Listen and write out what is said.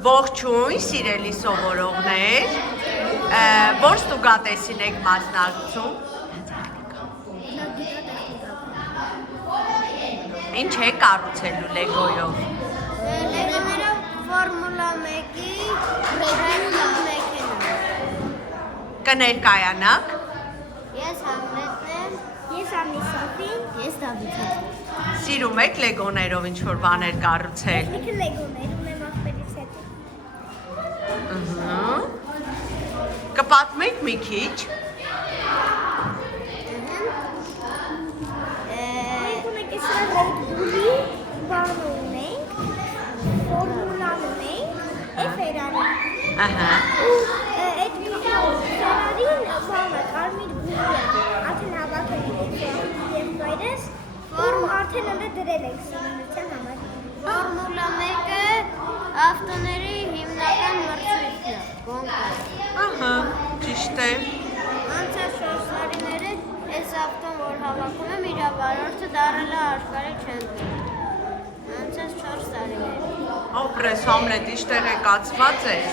Ողջույն, սիրելի սովորողներ, որ ստուգատեսին եք մասնակցում։ Ինչ եք կառուցելու լեգոյով։ Լեգոներով ֆորմուլա 1-ի մեքենա։ Կներկայանաք։ Ես Համլետն եմ, ես Ամիսոֆին, ես Դավիթը։ Սիրում եք լեգոներով ինչ-որ բաներ կառուցել։ Ինքը լեգոներ ունեմ ախպերից հետ։ Կպատմեք մի քիչ։ Մենք ունենք այս Red Bull-ի բանը ունենք, ֆորմուլան ունենք, Ferrari։ Ահա։ Այդ Ferrari-ն բանը կարմիր գույնի է, արդեն հավաքել ենք եւ վայրս, որը արդեն ընդ դրել ենք սիրունության համար։ Ֆորմուլա 1-ը ավտոների հիմնական մրցույթն է, կոնկուրս։ Ահա, ճիշտ է։ Անցած 4 տարիները այս ավտոն, որ հավաքում եմ, իր վարորդը դառել է աշխարհի չեմպիոն։ Անցած 4 տարիներ։ Ապրես Համլետ, իշտեղ եկացված ես։